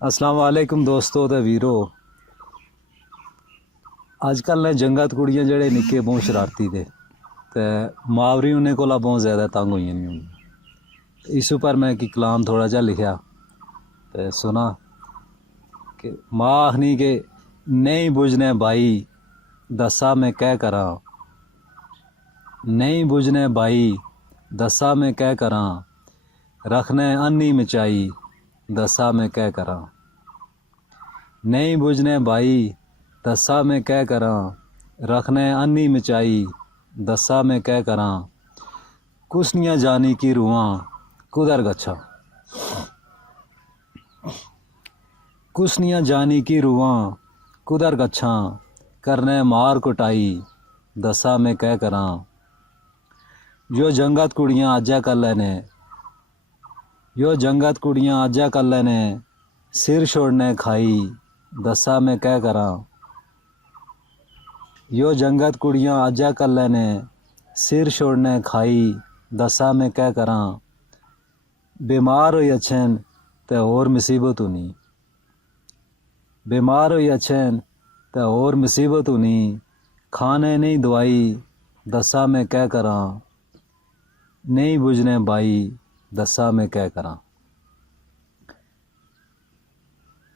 अस्सलाम वालेकुम दोस्तों ते वीरो। अजकल ने जंगत कुड़ियां जेह्ड़े निक्के बहुत शरारती दे ते मावरी उन्हें कोला बहुत ज़्यादा तंग होई नहीं होंगी। इस पर मैं कि कलाम थोड़ा जा लिखा ते सुना कि माँ आखनी के नहीं बुझने भाई दसा मैं क्या करा, नहीं बुझने भाई दसा मैं क्या करा, रखने अन्नी मचाई दसा मैं क्या करा, नहीं बुझने भाई दसा मैं क्या करा, रखने अन्नी मचाई दसा मैं क्या करा, कुसनियाँ जानी की रुआं कुदर गच्छा, कुसनियाँ जानी की रुआं कुदर गच्छा, करने मार कुटाई दसा मैं क्या करा, जो जंगत कुड़ियाँ आजा कर लेने, यो जंगत कुड़ियाँ आजा कर लेने, सिर छोड़ने खाई दसा मैं क्या करा, यो जंगत कुड़ियाँ आजा कर लेने, सिर छोड़ने खाई दसा मैं क्या करा, बीमार हो अच्छन तो और मुसीबत होनी, बीमार हो अच्छन तो और मुसीबत होनी, खाने नहीं दवाई दसा मैं क्या करा, नहीं बुझने भाई दसा मैं क्या करा।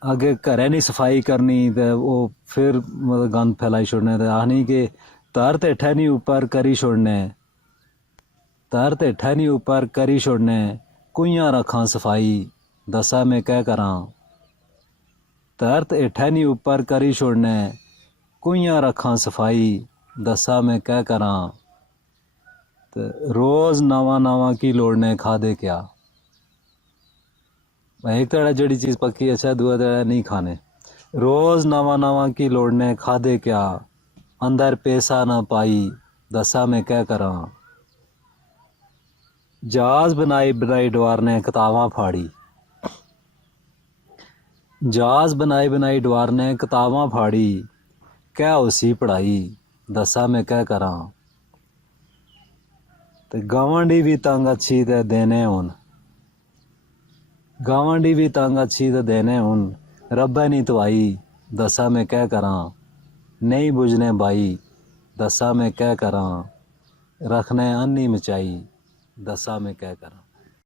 आगे घरें नहीं सफाई करनी तो वो फिर मतलब गंद फैलाई छोड़ने तो आखनी कि तार ते ठह नहीं ऊपर करी छोड़ने, तार ते ठह नहीं ऊपर करी छोड़ने, कुइयां रखा सफाई दसा मैं क्या करा, तार ते ठह नहीं ऊपर करी छोड़ने, कुइयां रखा सफाई दसा मैं क्या करा, तो रोज़ नवा नवा की लोड़ने खादे क्या, एक तड़ा जड़ी चीज़ पक्की अच्छा दुआ तड़ा नहीं खाने, रोज़ नवा नवा की लोड़ने खादे क्या, अंदर पैसा ना पाई दसा मैं क्या करा, जहाज बनाई बनाई डवार ने किताबां फाड़ी, जहाज बनाई बनाई डवार ने किताबां फाड़ी, क्या उसी पढ़ाई दसा मैं क्या करा, ते गवांडी भी तंग अच्छी ते देने हुन, गवांडी भी तंग अच्छी ते देने हुन, रब्बे नहीं तवाई दसा मैं क्या करा, नहीं बुझने भाई दसा मैं क्या करा, रखने अन्नी मचाई दसा मैं क्या करा।